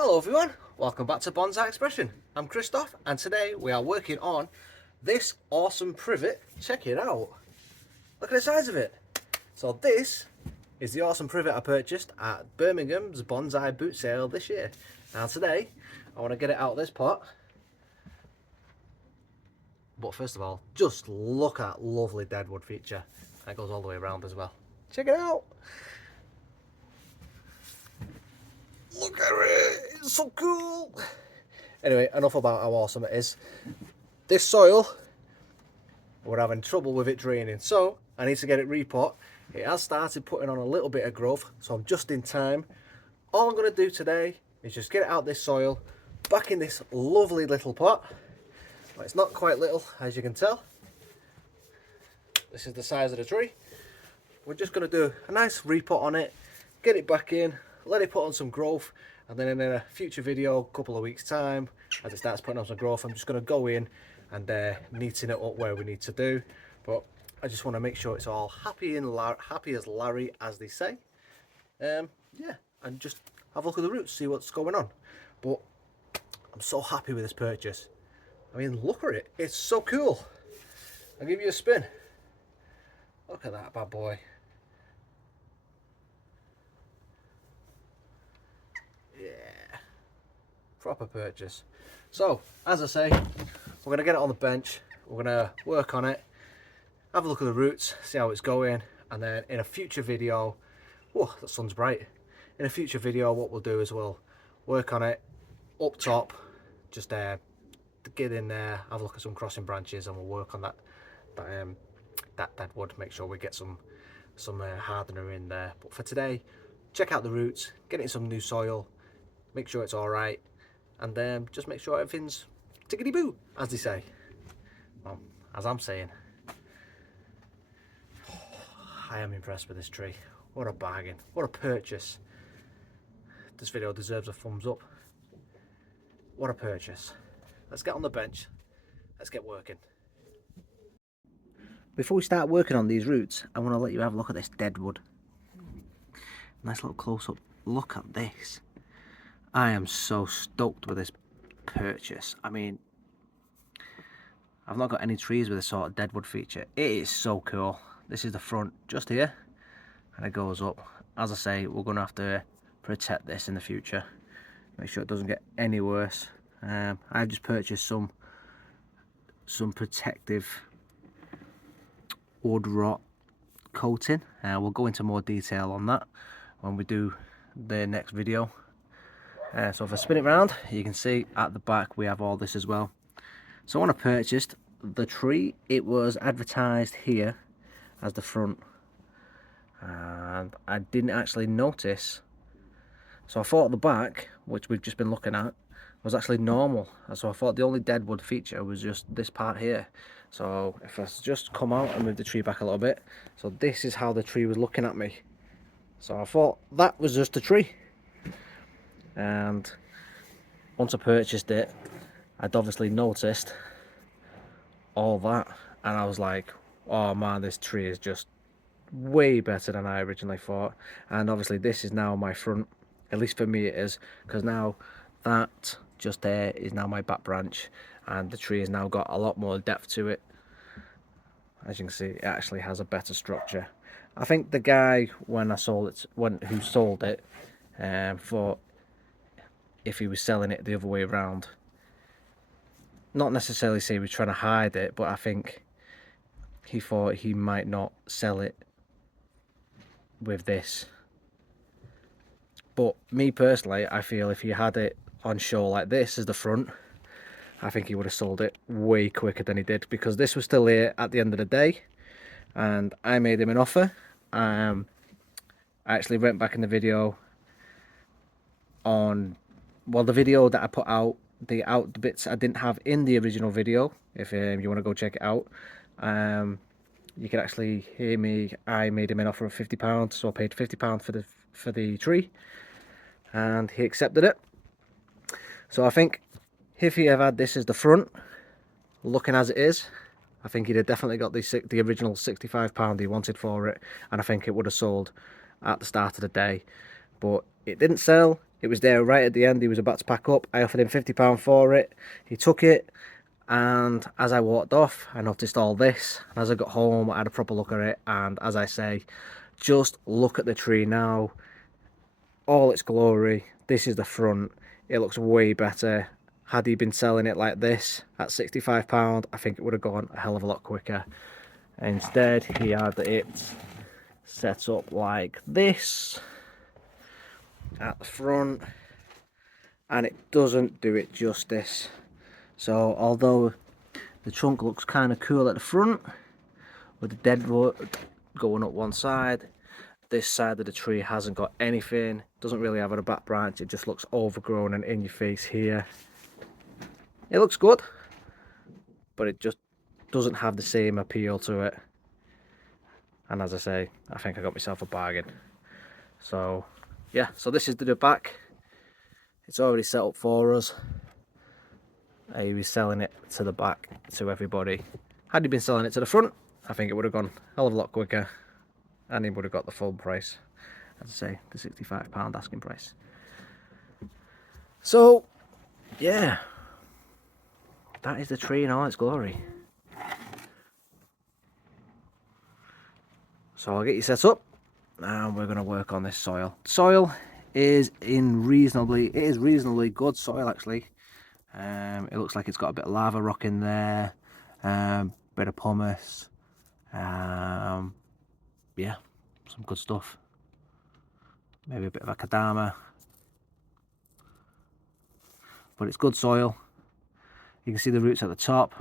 Hello everyone, welcome back to Bonsai Expression. I'm Christoph and today we are working on this awesome privet. Check it out. Look at the size of it. So this is the awesome privet I purchased at Birmingham's Bonsai Boot sale this year. Now today I want to get it out of this pot. But first of all, just look at that lovely deadwood feature. That goes all the way around as well. Check it out. Look at it, it's so cool. Anyway, enough about how awesome it is. This soil, we're having trouble with it draining, so I need to get it repot. It has started putting on a little bit of growth, so I'm just in time. All I'm going to do today is just get it out this soil, back in this lovely little pot. Well, it's not quite little, as you can tell. This is the size of the tree. We're just going to do a nice repot on it, get it back in, let it put on some growth, and then in a future video, a couple of weeks time, as it starts putting on some growth, I'm just going to go in and neaten it up where we need to do. But I just want to make sure it's all happy as Larry, as they say. Yeah, and just have a look at the roots, see what's going on. But I'm so happy with this purchase. I mean, look at it, it's so cool. I'll give you a spin. Look at that bad boy. Yeah, proper purchase. So as I say, we're going to get it on the bench, we're going to work on it, have a look at the roots, see how it's going, and then in a future video, oh, the sun's bright. In a future video, what we'll do is we'll work on it up top, just get in there, have a look at some crossing branches, and we'll work on that wood, make sure we get some hardener in there. But for today, check out the roots, get it in some new soil, make sure it's all right, and just make sure everything's tickety boo, as they say. Well, as I'm saying. I am impressed with this tree. What a bargain, what a purchase. This video deserves a thumbs up. What a purchase. Let's get on the bench, let's get working. Before we start working on these roots, I want to let you have a look at this deadwood. Nice little close-up look at this. I am so stoked with this purchase. I mean, I've not got any trees with this sort of deadwood feature. It is so cool. This is the front just here, and it goes up. As I say, we're going to have to protect this in the future, make sure it doesn't get any worse. I've just purchased some protective wood rot coating. We'll go into more detail on that when we do the next video. So if I spin it around, you can see at the back we have all this as well. So when I purchased the tree, it was advertised here as the front, and I didn't actually notice. So I thought the back, which we've just been looking at, was actually normal. So I thought the only deadwood feature was just this part here. So if I just come out and move the tree back a little bit, so this is how the tree was looking at me. So I thought that was just a tree. And once I purchased it, I'd obviously noticed all that, and I was like, oh man, this tree is just way better than I originally thought. And obviously this is now my front, at least for me it is, because now that just there is now my back branch, and the tree has now got a lot more depth to it. As you can see, it actually has a better structure. I think the guy who sold it thought if he was selling it the other way around, not necessarily say he was trying to hide it, but I think he thought he might not sell it with this. But me personally, I feel if he had it on show like this as the front, I think he would have sold it way quicker than he did, because this was still here at the end of the day, and I made him an offer. I actually went back in the video on, well, the video that I put out, the bits I didn't have in the original video. If you want to go check it out, you can actually hear me. I made him an offer of £50, so I paid £50 for the tree, and he accepted it. So I think if he had this as the front, looking as it is, I think he'd have definitely got the original £65 he wanted for it, and I think it would have sold at the start of the day. But it didn't sell, It was there right at the end. He was about to pack up. I offered him £50 for it. He took it, and as I walked off, I noticed all this. And as I got home, I had a proper look at it, and as I say, just look at the tree now. All its glory. This is the front. It looks way better. Had he been selling it like this at £65, I think it would have gone a hell of a lot quicker. Instead, he had it set up like this at the front, and it doesn't do it justice. So although the trunk looks kind of cool at the front with the deadwood going up one side, this side of the tree hasn't got anything, doesn't really have a back branch, it just looks overgrown and in your face here. It looks good, but it just doesn't have the same appeal to it. And as I say, I think I got myself a bargain. So yeah, so this is the back. It's already set up for us. He was selling it to the back to everybody. Had he been selling it to the front, I think it would have gone a hell of a lot quicker, and he would have got the full price. As I say, the £65 asking price. So yeah, that is the tree in all its glory. So I'll get you set up, and we're going to work on this soil. Soil is reasonably good soil actually. It looks like it's got a bit of lava rock in there, bit of pumice, yeah, some good stuff. Maybe a bit of akadama, but it's good soil. You can see the roots at the top.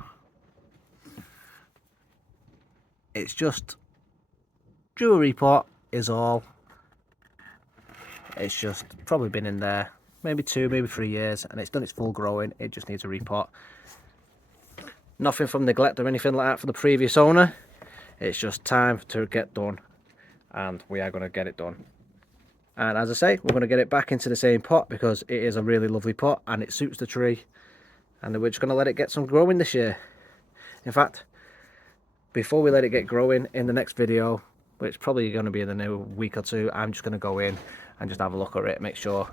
It's just jewellery pot is all. It's just probably been in there maybe 2, maybe 3 years, and it's done its full growing. It just needs a repot. Nothing from neglect or anything like that for the previous owner. It's just time to get done, and we are going to get it done. And as I say, we're going to get it back into the same pot because it is a really lovely pot and it suits the tree, and we're just going to let it get some growing this year. In fact, before we let it get growing, in the next video, which probably going to be in the new week or 2, I'm just going to go in and just have a look at it, make sure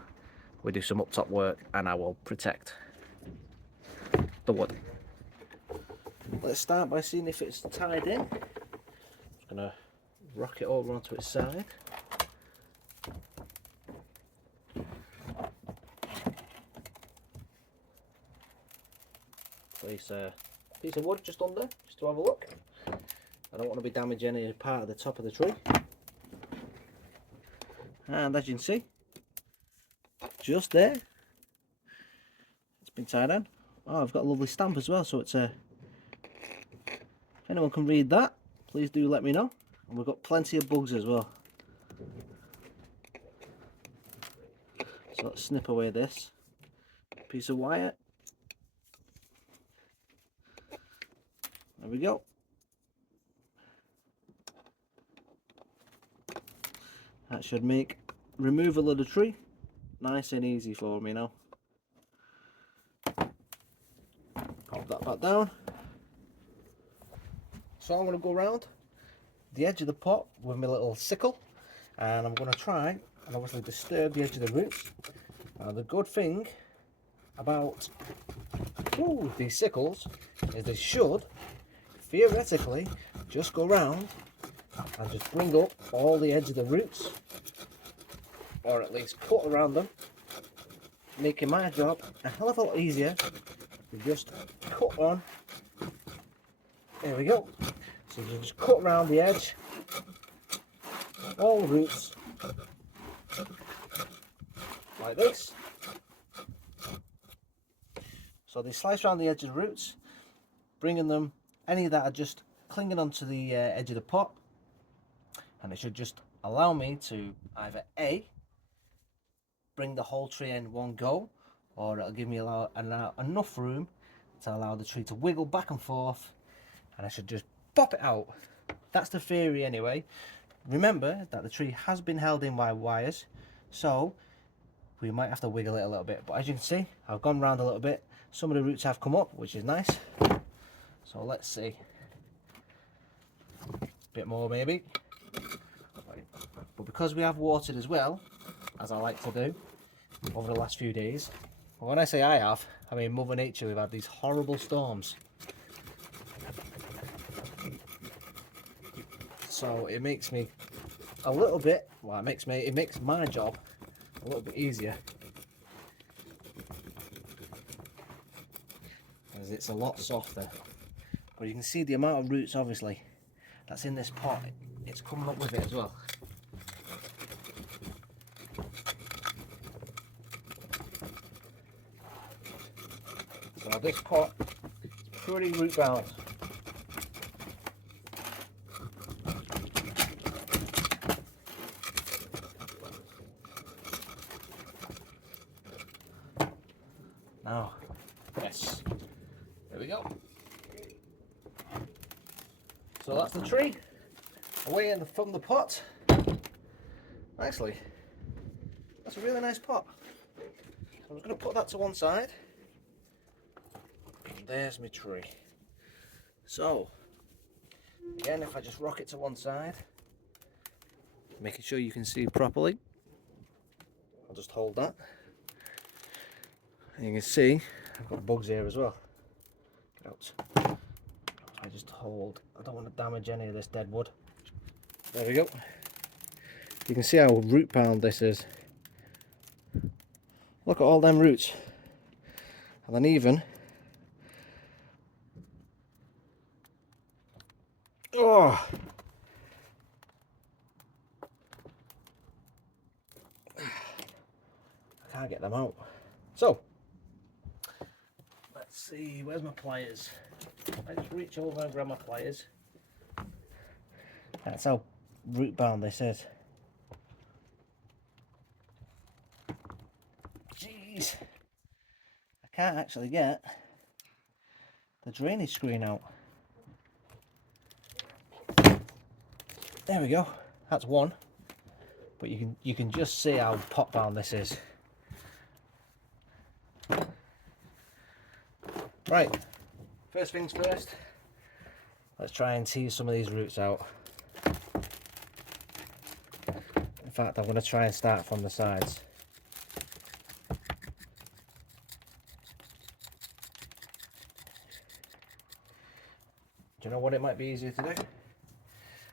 we do some up top work, and I will protect the wood. Let's start by seeing if it's tied in. Just going to rock it over onto its side. Place a piece of wood just under, just to have a look. I don't want to be damaging any part of the top of the tree. And as you can see, just there, it's been tied on. Oh, I've got a lovely stamp as well, so it's a... If anyone can read that, please do let me know. And we've got plenty of bugs as well. So let's snip away this piece of wire. There we go. That should make removal of the tree nice and easy for me now. Pop that back down. So I'm going to go around the edge of the pot with my little sickle, and I'm going to try and obviously disturb the edge of the roots. Now the good thing about these sickles is they should theoretically just go round and just bring up all the edge of the roots, or at least cut around them, making my job a hell of a lot easier to just cut on. There we go. So you just cut around the edge, all the roots, like this. So they slice around the edge of the roots, bringing them, any that are just clinging onto the edge of the pot, and it should just allow me to either A, bring the whole tree in one go, or it'll give me enough room to allow the tree to wiggle back and forth, and I should just pop it out. That's the theory anyway. Remember that the tree has been held in by wires, so we might have to wiggle it a little bit, but as you can see, I've gone round a little bit. Some of the roots have come up, which is nice. So let's see. A bit more maybe. But because we have watered as well, as I like to do, over the last few days. Well, when I say I have, I mean Mother Nature. We've had these horrible storms. So it makes me a little bit, well, it makes my job a little bit easier, as it's a lot softer. But you can see the amount of roots, obviously, that's in this pot. It's coming up with it as well. So this pot is pretty root bound. Now, yes, there we go. So that's the tree away from the pot. Nicely, that's a really nice pot. So I'm just going to put that to one side. And there's my tree. So again, if I just rock it to one side, making sure you can see properly, I'll just hold that. And you can see I've got bugs here as well. Get out. I just hold, I don't want to damage any of this dead wood. There we go. You can see how root bound this is. Look at all them roots. And then even, oh, I can't get them out. So let's see, where's my pliers? I just reach over and grab my pliers. That's how root bound this is. Jeez, I can't actually get the drainage screen out. There we go, that's one. But you can just see how pot bound this is. Right, first things first, let's try and tease some of these roots out. In fact, I'm going to try and start from the sides. Do you know what it might be easier to do?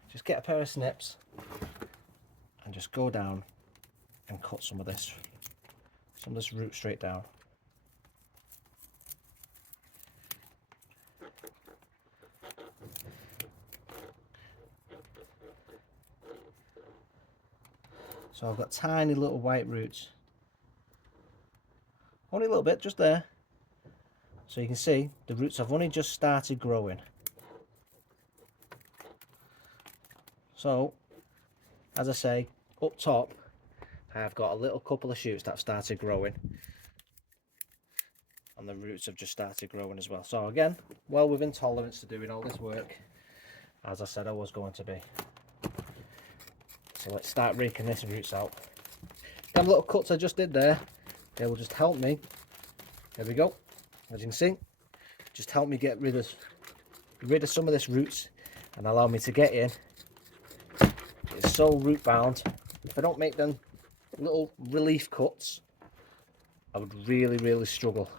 Just get a pair of snips and just go down and cut some of this root straight down. So I've got tiny little white roots. Only a little bit, just there. So you can see the roots have only just started growing. So, as I say, up top, I've got a little couple of shoots that have started growing. And the roots have just started growing as well. So again, well within tolerance to doing all this work, as I said I was going to be. So let's start raking this roots out. Them little cuts I just did there, they will just help me. There we go. As you can see, just help me get rid of some of this roots and allow me to get in. It's so root bound. If I don't make them little relief cuts, I would really struggle.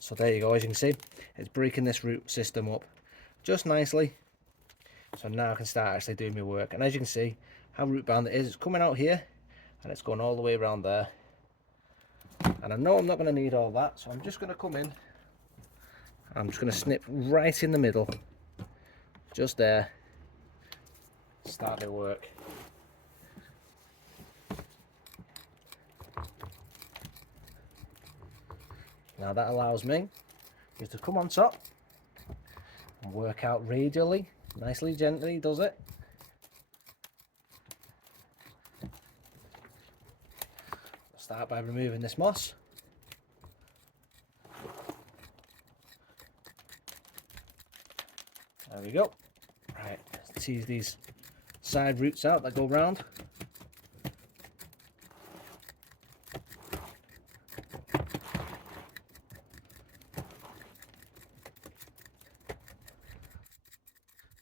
So there you go, as you can see, it's breaking this root system up just nicely. So now I can start actually doing my work. And as you can see how root bound it is, it's coming out here and it's going all the way around there. And I know I'm not going to need all that, so I'm just going to come in. I'm just going to snip right in the middle, just there, start the work. Now that allows me just to come on top and work out radially, nicely, gently, does it? I'll start by removing this moss. There we go. Right, let's tease these side roots out that go round.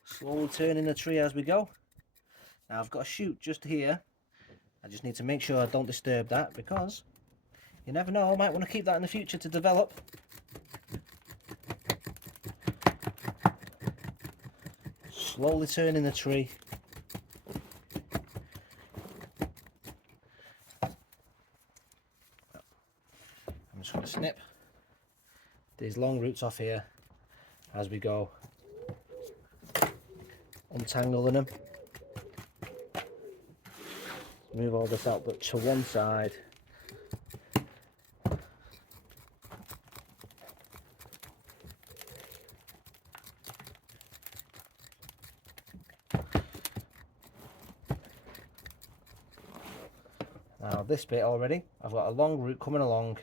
Slowly turning the tree as we go. Now I've got a shoot just here. I just need to make sure I don't disturb that, because you never know, I might want to keep that in the future to develop. Slowly turning the tree. I'm just going to snip these long roots off here as we go, untangling them. Move all this out but to one side. Now this bit already, I've got a long root coming along.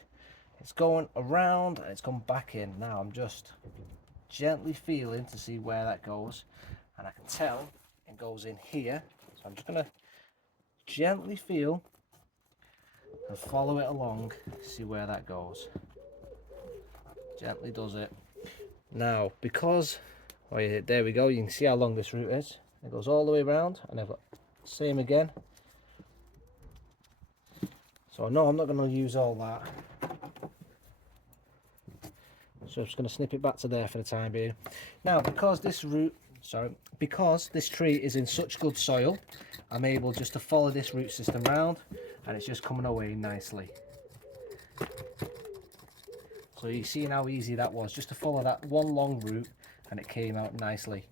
It's going around and it's come back in. Now I'm just gently feeling to see where that goes, and I can tell it goes in here. So I'm just going to gently feel and follow it along, see where that goes. Gently does it. Now because, oh yeah, there we go, you can see how long this root is. It goes all the way around, and I've got same again. So no, I'm not going to use all that. So I'm just going to snip it back to there for the time being. Now, because this tree is in such good soil, I'm able just to follow this root system round, and it's just coming away nicely. So you've seen how easy that was, just to follow that one long root, and it came out nicely.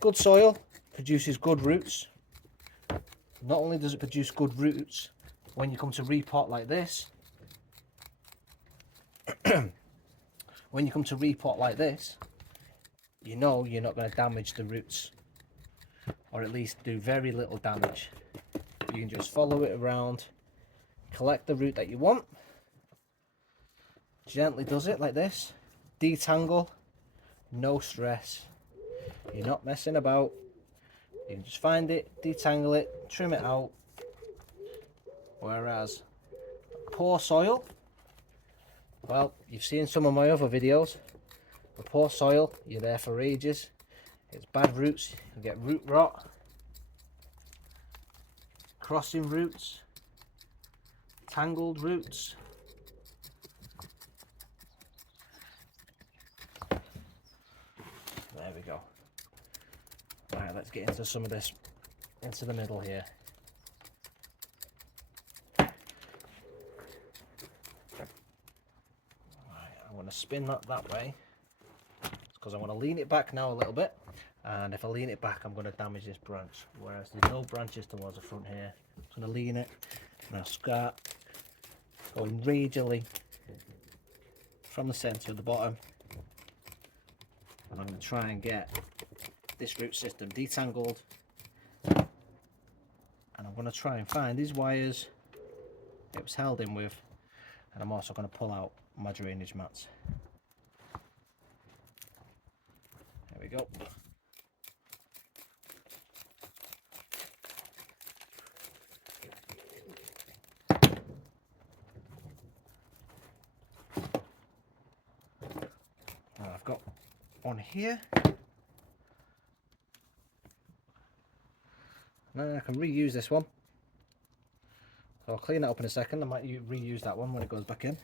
Good soil produces good roots. Not only does it produce good roots, when you come to repot like this, you know you're not going to damage the roots, or at least do very little damage. You can just follow it around, collect the root that you want, gently does it like this, detangle, no stress, you're not messing about. You can just find it, detangle it, trim it out. Whereas poor soil, well, you've seen some of my other videos. The poor soil, you're there for ages. It's bad roots, you get root rot, crossing roots, tangled roots. There we go. Right, let's get into some of this, into the middle here. I'm going to spin that way, because I want to lean it back now a little bit, and if I lean it back I'm going to damage this branch, whereas there's no branches towards the front here. I'm just going to lean it, and I'll start going radially from the centre of the bottom, and I'm going to try and get this root system detangled, and I'm going to try and find these wires it was held in with, and I'm also going to pull out my drainage mats. There we go. Now I've got one here. Now I can reuse this one. So I'll clean that up in a second. I might reuse that one when it goes back in.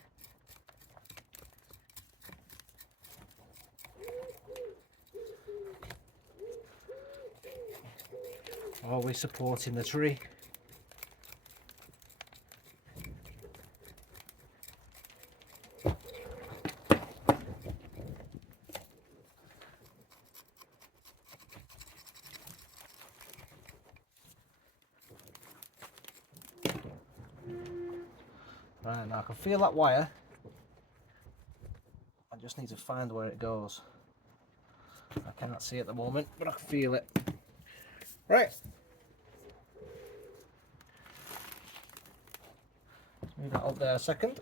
Always supporting the tree. Right, now I can feel that wire. I just need to find where it goes. I cannot see it at the moment, but I can feel it. Right. Move that up there a second.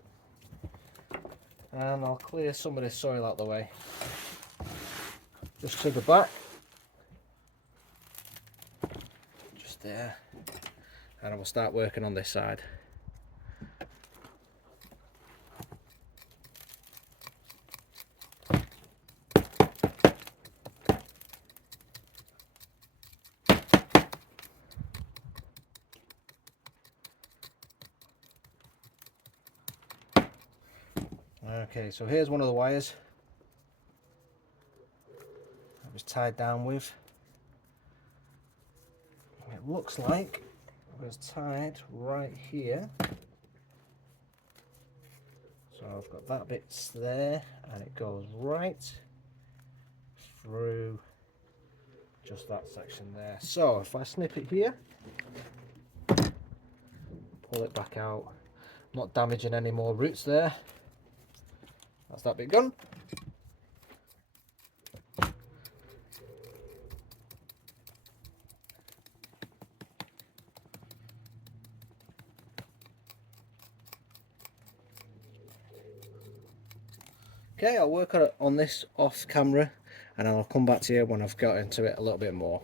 And I'll clear some of this soil out the way. Just to the back. Just there. And I will start working on this side. Okay, so here's one of the wires that was tied down with. It looks like it was tied right here. So I've got that bit there, and it goes right through just that section there. So if I snip it here, pull it back out, not damaging any more roots there. That's that bit gone. Okay, I'll work on this off camera, and I'll come back to you when I've got into it a little bit more.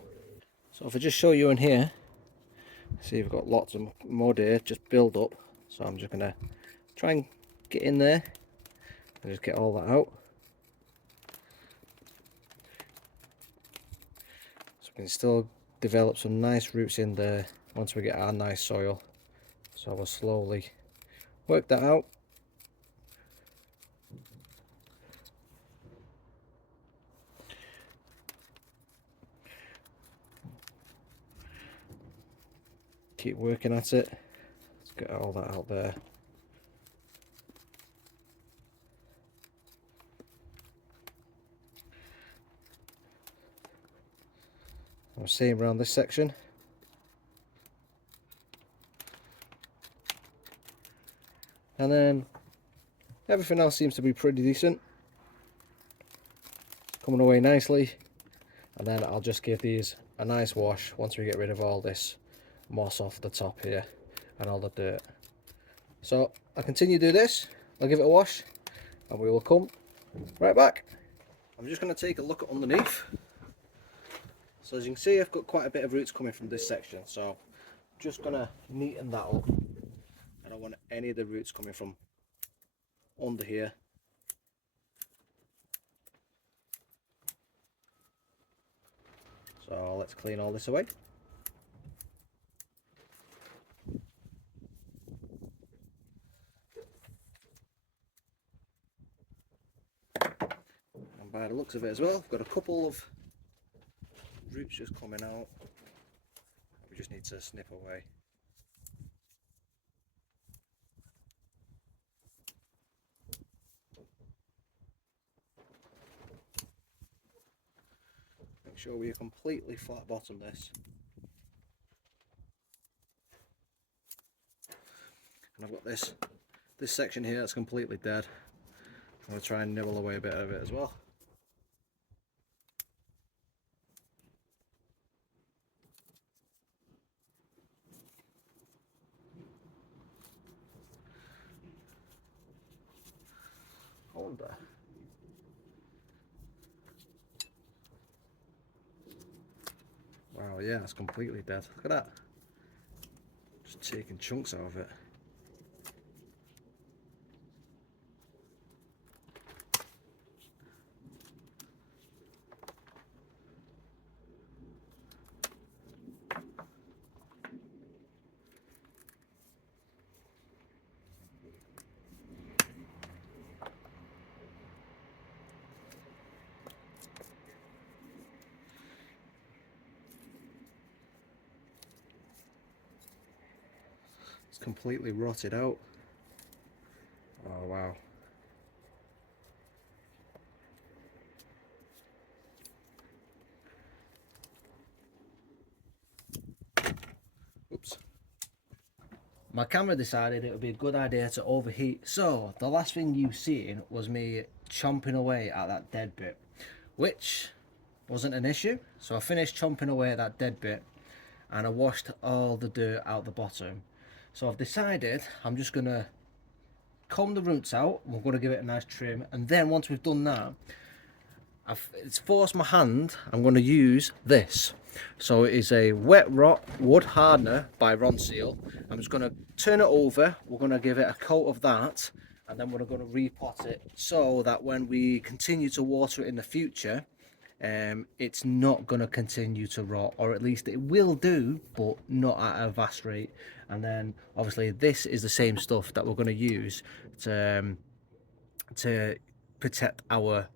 So if I just show you in here, see you've got lots of mud here, just build up. So I'm just gonna try and get in there and just get all that out. So we can still develop some nice roots in there once we get our nice soil. So we'll slowly work that out. Keep working at it. Let's get all that out there. I'm seeing around this section. And then everything else seems to be pretty decent. Coming away nicely. And then I'll just give these a nice wash once we get rid of all this moss off the top here and all the dirt. So I'll continue to do this, I'll give it a wash, and we will come right back. I'm just going to take a look at underneath. So as you can see, I've got quite a bit of roots coming from this section, so I'm just going to neaten that up. I don't want any of the roots coming from under here. So let's clean all this away. And by the looks of it as well, I've got a couple of roots just coming out. We just need to snip away. Make sure we completely flat bottom this. And I've got this section here that's completely dead. I'm going to try and nibble away a bit of it as well. Hold there. Wow, yeah, it's completely dead. Look at that. Just taking chunks out of it. It's completely rotted out. Oh wow. Oops. My camera decided it would be a good idea to overheat, so the last thing you seen was me chomping away at that dead bit, which wasn't an issue. So I finished chomping away at that dead bit and I washed all the dirt out the bottom. So I've decided I'm just gonna comb the roots out. We're gonna give it a nice trim, and then once we've done that, it's forced my hand. I'm going to use this. So it is a wet rot wood hardener by Ronseal. I'm just going to turn it over. We're going to give it a coat of that, and then we're going to repot it so that when we continue to water it in the future, it's not going to continue to rot, or at least it will do, but not at a vast rate. And then obviously this is the same stuff that we're going to use to to protect our,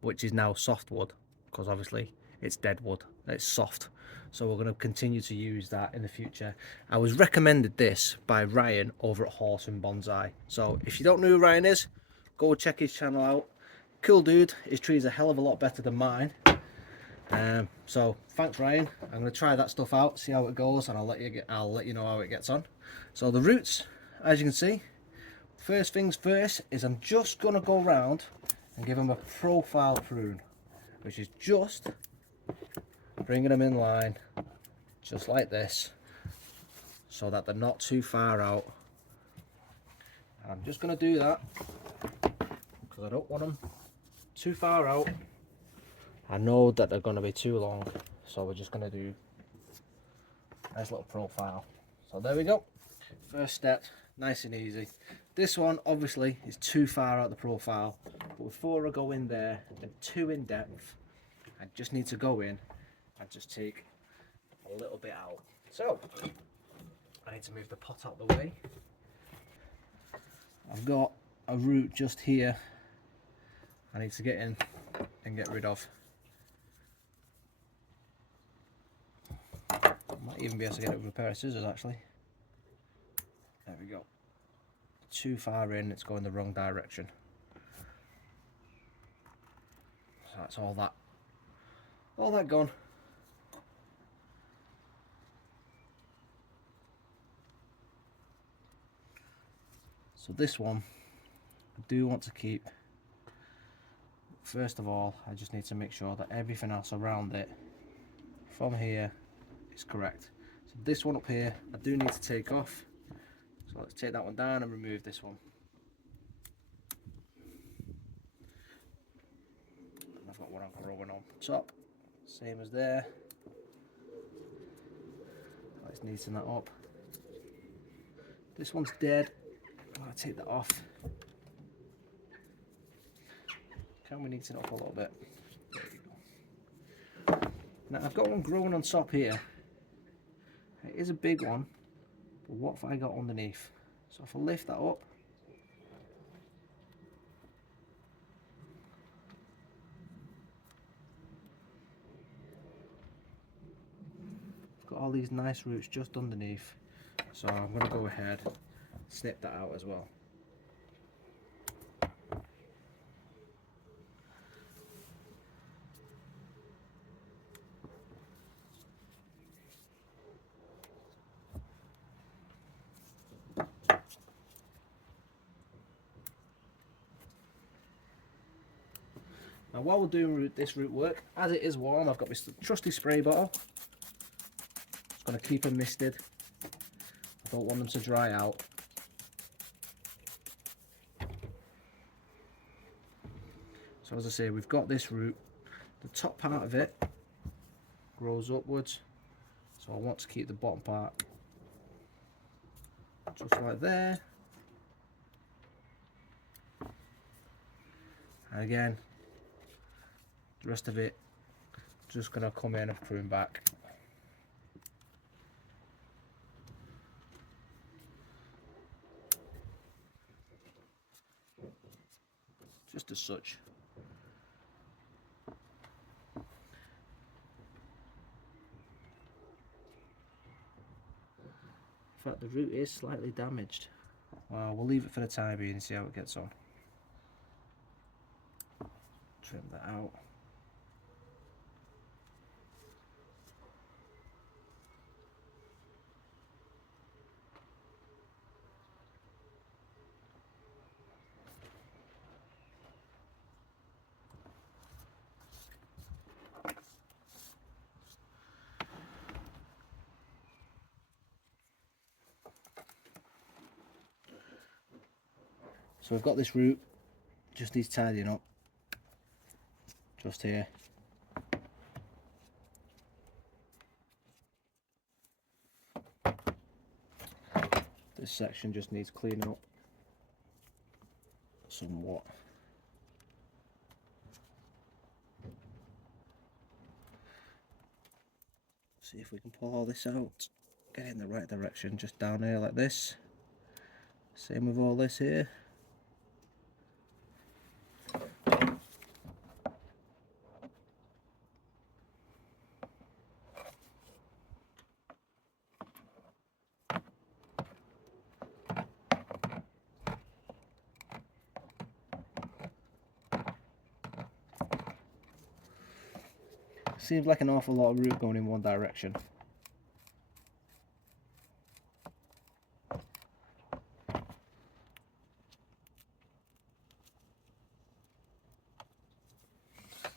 which is now softwood, because obviously it's dead wood, it's soft. So we're going to continue to use that in the future. I was recommended this by Ryan over at Horseman Bonsai. So if you don't know who Ryan is, go check his channel out. Cool dude. His trees are a hell of a lot better than mine. So thanks Ryan. I'm going to try that stuff out, see how it goes, and I'll let you know how it gets on. So the roots, as you can see, first things first is I'm just going to go around and give them a profile prune, which is just bringing them in line, just like this, so that they're not too far out. And I'm just going to do that because I don't want them too far out. I know that they're going to be too long, so we're just going to do a nice little profile. So there we go. First step, nice and easy. This one obviously is too far out the profile, but before I go in there and too in depth, I just need to go in and just take a little bit out. So I need to move the pot out the way. I've got a root just here I need to get in and get rid of. I might even be able to get it with a pair of scissors actually. There we go. Too far in, it's going the wrong direction. So that's all that gone. So this one I do want to keep. First of all, I just need to make sure that everything else around it from here is correct. So this one up here I do need to take off. So let's take that one down and remove this one. And I've got one I'm growing on top, same as there. Let's neaten that up. This one's dead. I'm going to take that off. Can we neaten it up a little bit? There you go. Now I've got one growing on top here. It is a big one, but what have I got underneath? So if I lift that up, got all these nice roots just underneath. So I'm going to go ahead, snip that out as well. Now while we're doing this root work, as it is warm, I've got this trusty spray bottle. It's going to keep them misted. I don't want them to dry out. So as I say, we've got this root. The top part of it grows upwards. So I want to keep the bottom part just like there. And again, the rest of it just going to come in and prune back. Just as such. In fact, the root is slightly damaged. Well, we'll leave it for the time being and see how it gets on. Trim that out. So we've got this root, just needs tidying up, just here. This section just needs cleaning up somewhat. See if we can pull all this out, get it in the right direction, just down here like this. Same with all this here. seems like an awful lot of root going in one direction.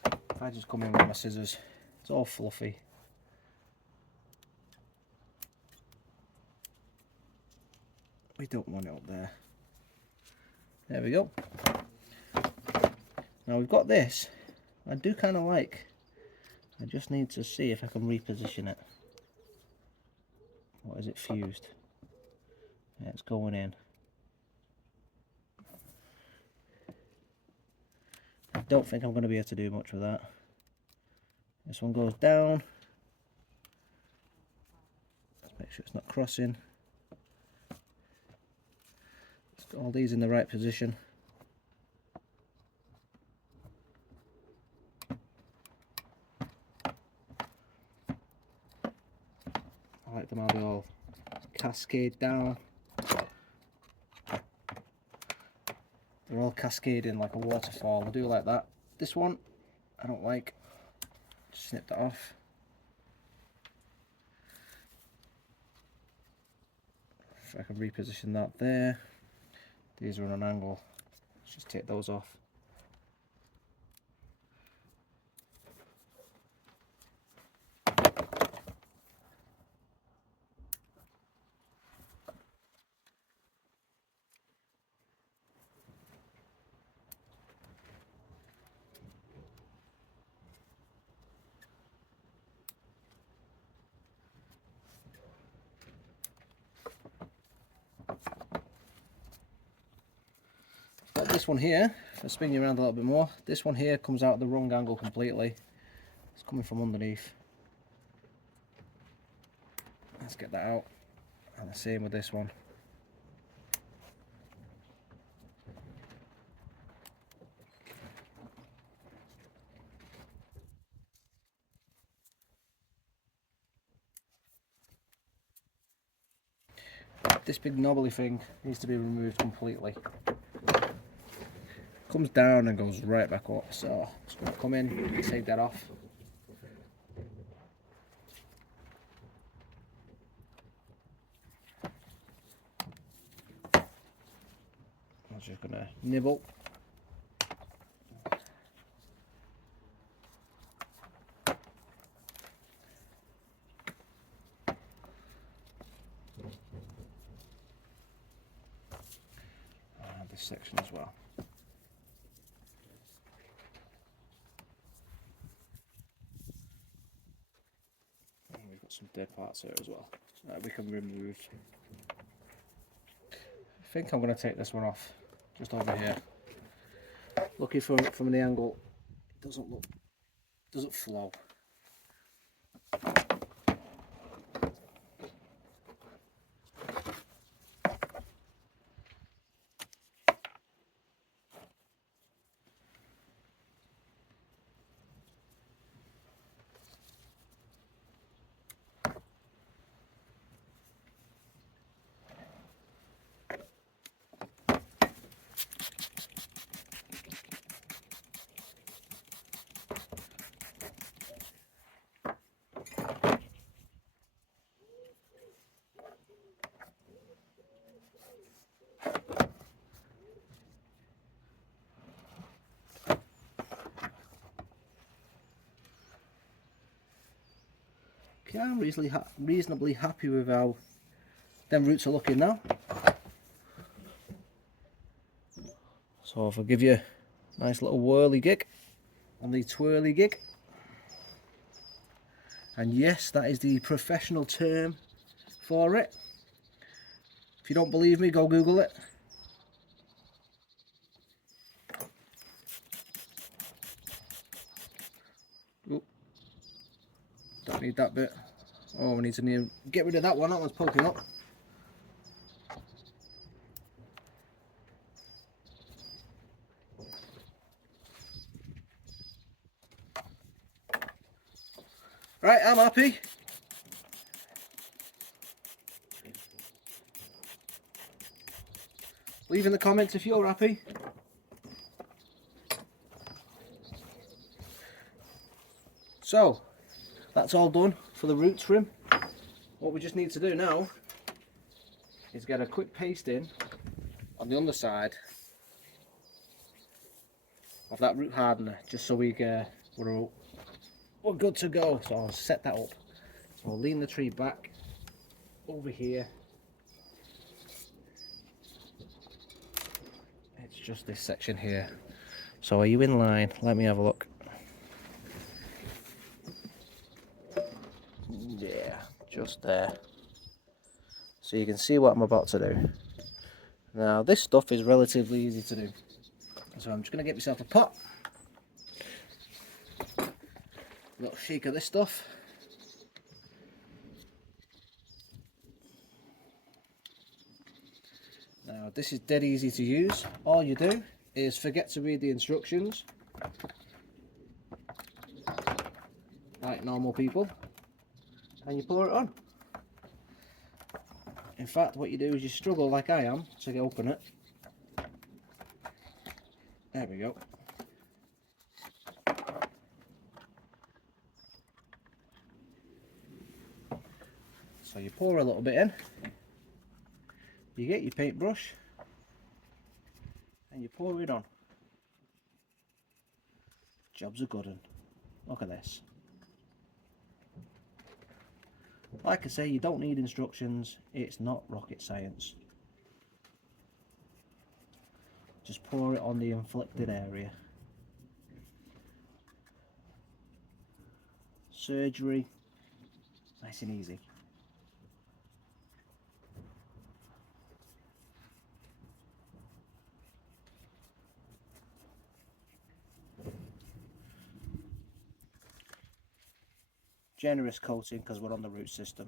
If I just come in with my scissors, it's all fluffy. We don't want it up there. There we go. Now we've got this. I do kind of like. I just need to see if I can reposition it. What is it fused? Yeah, it's going in. I don't think I'm going to be able to do much with that. This one goes down. Let's make sure it's not crossing. Let's get all these in the right position. I like them how they all cascade down. They're all cascading like a waterfall. I do like that. This one, I don't like. Just snip that off. If I can reposition that there. These are on an angle. Let's just take those off. Got this one here, if I spin you around a little bit more, this one here comes out at the wrong angle completely. It's coming from underneath. Let's get that out. And the same with this one. This big knobbly thing needs to be removed completely. Comes down and goes right back up, so I'm just going to come in and take that off. I'm just going to nibble. And this section as well. We've got some dead parts here as well that we can remove. I think I'm going to take this one off, just over here. Looking from the angle, it doesn't flow. Okay, I'm reasonably happy with how them roots are looking now. So if I give you a nice little whirly gig on the twirly gig, and yes, that is the professional term for it. If you don't believe me, go Google it. Oop. Don't need that bit. Oh, we need to get rid of that one. That one's poking up. Right, I'm happy. Leave in the comments if you're happy. So, that's all done for the root trim. What we just need to do now is get a quick paste in on the underside of that root hardener, just so we're good to go. So I'll set that up. So I'll lean the tree back over here. It's just this section here. So are you in line? Let me have a look. Yeah, just there. So you can see what I'm about to do. Now this stuff is relatively easy to do. So I'm just going to get myself a pot. A little shake of this stuff. Now this is dead easy to use. All you do is forget to read the instructions, like normal people, and you pour it on. In fact, what you do is you struggle like I am to open it. There we go. So you pour a little bit in, you get your paintbrush, and you pour it on. Job's a good one. Look at this. Like I say, you don't need instructions, it's not rocket science. Just pour it on the inflicted area. Surgery, nice and easy. Generous coating because we're on the root system.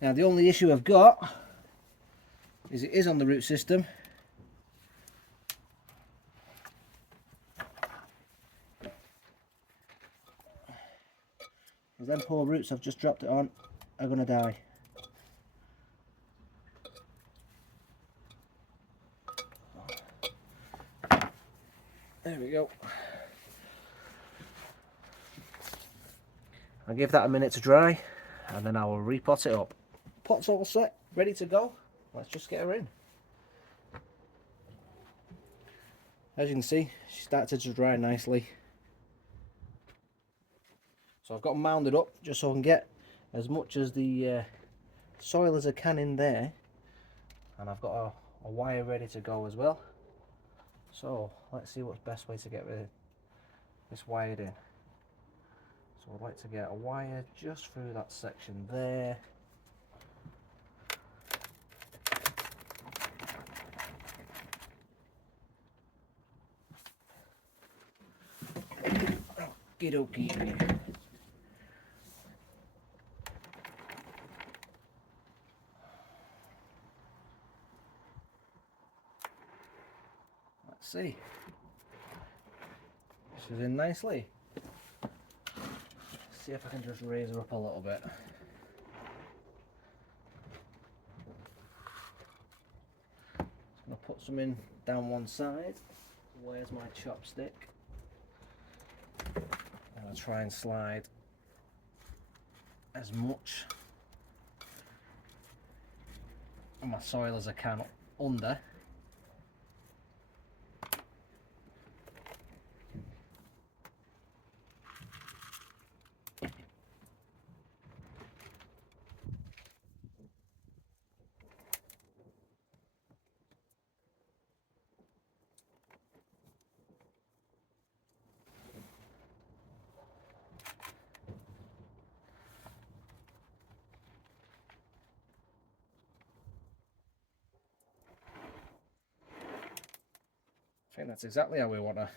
Now the only issue I've got is it is on the root system. Them poor roots I've just dropped it on are going to die. There we go. I'll give that a minute to dry and then I will repot it up. Pot's all set, ready to go. Let's just get her in. As you can see, she started to dry nicely. So I've got them mounded up just so I can get as much as the soil as I can in there, and I've got a wire ready to go as well. So let's see what's the best way to get this wired in. So I'd like to get a wire just through that section there. Okie dokie. Let's see. This is in nicely. Let's see if I can just raise her up a little bit. Just gonna put some in down one side. Where's my chopstick? I'm gonna try and slide as much of my soil as I can under. I think that's exactly how we want to.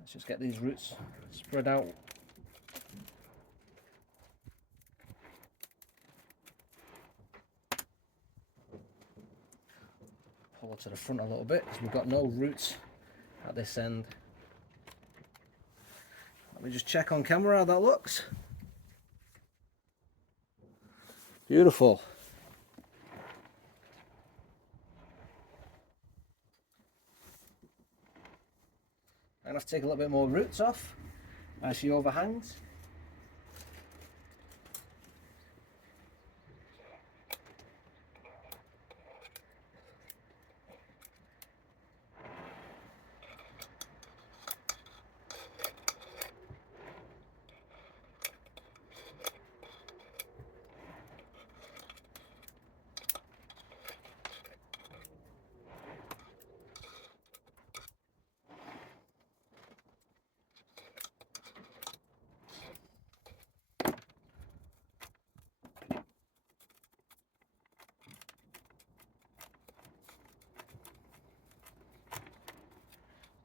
Let's just get these roots spread out. pull to the front a little bit because we've got no roots at this end. Let me just check on camera how that looks. Beautiful. I'm going to have to take a little bit more roots off as she overhangs.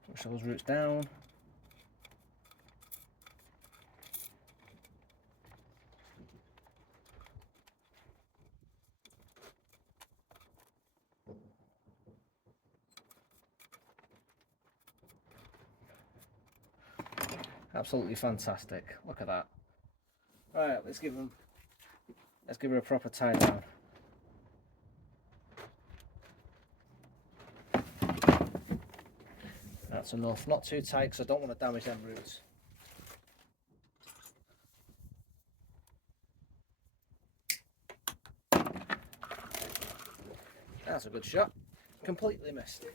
Push those roots down. Absolutely fantastic. Look at that. Right, let's give her a proper tie down. That's enough. Not too tight because I don't want to damage them roots. That's a good shot. Completely missed.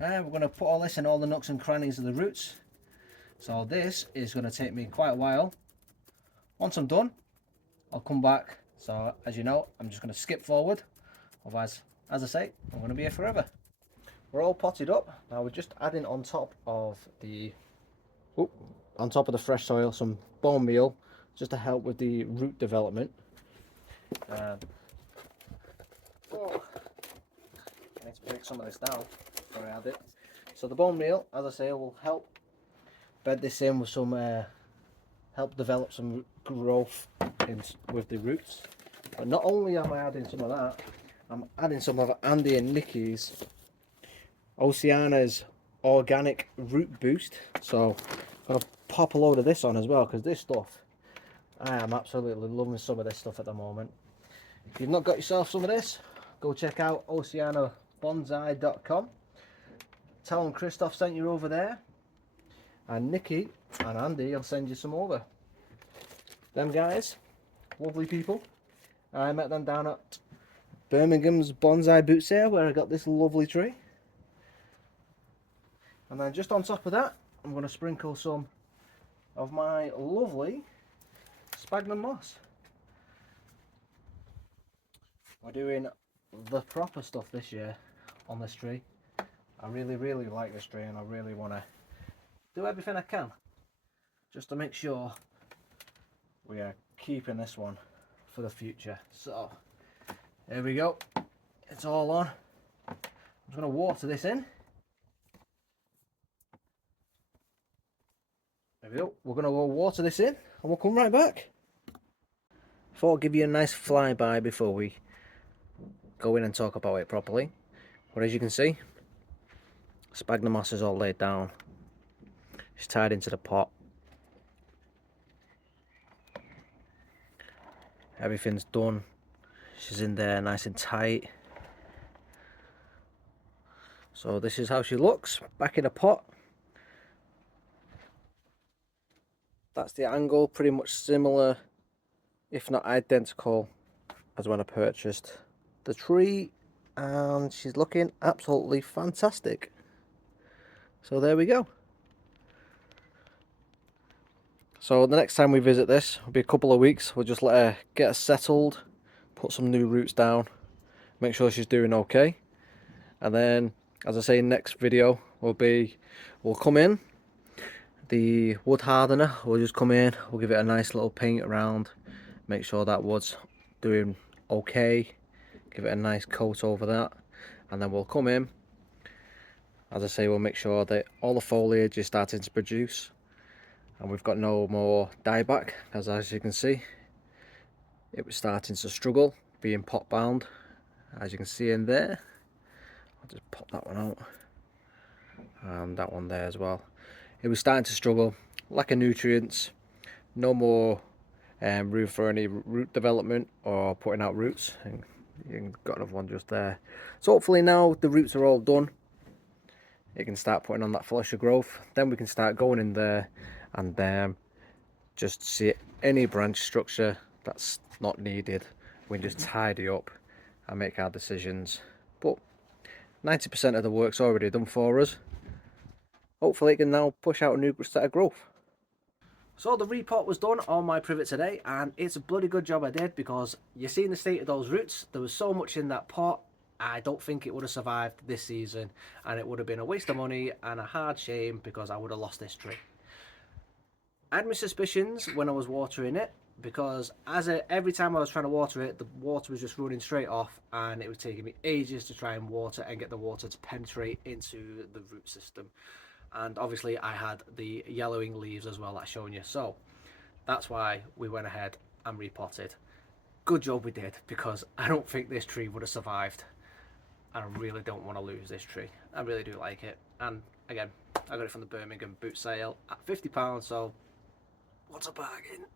We're going to put all this in all the nooks and crannies of the roots. So this is going to take me quite a while. Once I'm done, I'll come back. So as you know, I'm just going to skip forward. Otherwise, as I say, I'm going to be here forever. We're all potted up. Now we're just adding on top of the fresh soil some bone meal just to help with the root development. I need to break some of this down before I add it. So the bone meal, as I say, will help bed this in with some help develop some growth with the roots. But not only am I adding some of that, I'm adding some of Andy and Nikki's Oceana's organic root boost. So I'm gonna pop a load of this on as well, because this stuff, I am absolutely loving some of this stuff at the moment. If you've not got yourself some of this, go check out oceanabonsai.com. Tell them Christoph sent you over there, and Nikki and Andy will send you some over. Them guys, lovely people. I met them down at Birmingham's Bonsai Boot sale where I got this lovely tree. And then just on top of that, I'm going to sprinkle some of my lovely sphagnum moss. We're doing the proper stuff this year on this tree. I really like this tree, and I really want to do everything I can just to make sure we are keeping this one for the future. So here we go, it's all on. I'm just going to water this in. There we go. We're going to water this in and we'll come right back. Thought I'll give you a nice flyby before we go in and talk about it properly. But as you can see, sphagnum moss is all laid down. It's tied into the pot. Everything's done. She's in there nice and tight. So this is how she looks back in a pot. That's the angle, pretty much similar, if not identical, as when I purchased the tree, and she's looking absolutely fantastic. So there we go. So the next time we visit this will be a couple of weeks. We'll just let her get settled, put some new roots down, make sure she's doing okay, and then, as I say, next video we'll come in. The wood hardener will just come in, we'll give it a nice little paint around, make sure that wood's doing okay, give it a nice coat over that, and then we'll come in As I say, we'll make sure that all the foliage is starting to produce, and we've got no more dieback, because as you can see, it was starting to struggle being pot bound, as you can see in there. I'll just pop that one out, and that one there as well. It was starting to struggle, lack of nutrients, no more room for any root development or putting out roots. And you've got another one just there. So hopefully now the roots are all done, it can start putting on that flesher growth. Then we can start going in there and just see any branch structure that's not needed. We can just tidy up and make our decisions. But 90% of the work's already done for us. Hopefully it can now push out a new set of growth. So the repot was done on my privet today, and it's a bloody good job I did, because you've seen the state of those roots. There was so much in that pot, I don't think it would have survived this season, and it would have been a waste of money and a hard shame, because I would have lost this tree. I had my suspicions when I was watering it, because every time I was trying to water it, the water was just running straight off, and it was taking me ages to try and water and get the water to penetrate into the root system. And obviously I had the yellowing leaves as well, that's showing you. So that's why we went ahead and repotted. Good job we did, because I don't think this tree would have survived. I really don't want to lose this tree. I really do like it. And again, I got it from the Birmingham boot sale at £50, so what's a bargain?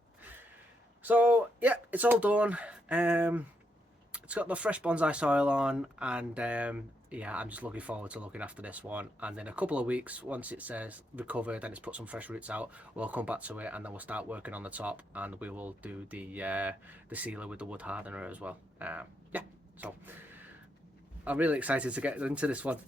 So yeah, it's all done. It's got the fresh bonsai soil on, and yeah, I'm just looking forward to looking after this one. And in a couple of weeks, once it says recovered and it's put some fresh roots out, we'll come back to it, and then we'll start working on the top, and we will do the sealer with the wood hardener as well. Yeah, so I'm really excited to get into this one.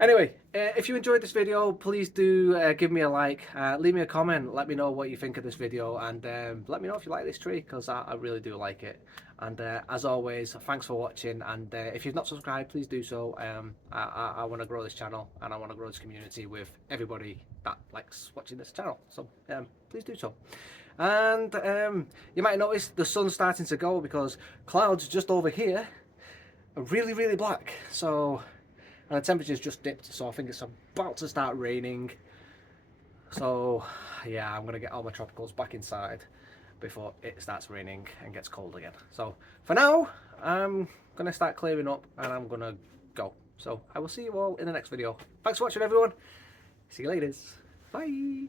Anyway, if you enjoyed this video, please do give me a like, leave me a comment, let me know what you think of this video, and let me know if you like this tree, because I really do like it. And as always, thanks for watching, and if you've not subscribed, please do so. I want to grow this channel, and I want to grow this community with everybody that likes watching this channel, so please do so. And you might notice the sun's starting to go, because clouds just over here are really, really black, so... and the temperature's just dipped, so I think it's about to start raining. So yeah, I'm gonna get all my tropicals back inside before it starts raining and gets cold again. So for now, I'm gonna start clearing up, and I'm gonna go. So I will see you all in the next video. Thanks for watching, everyone. See you later. Bye.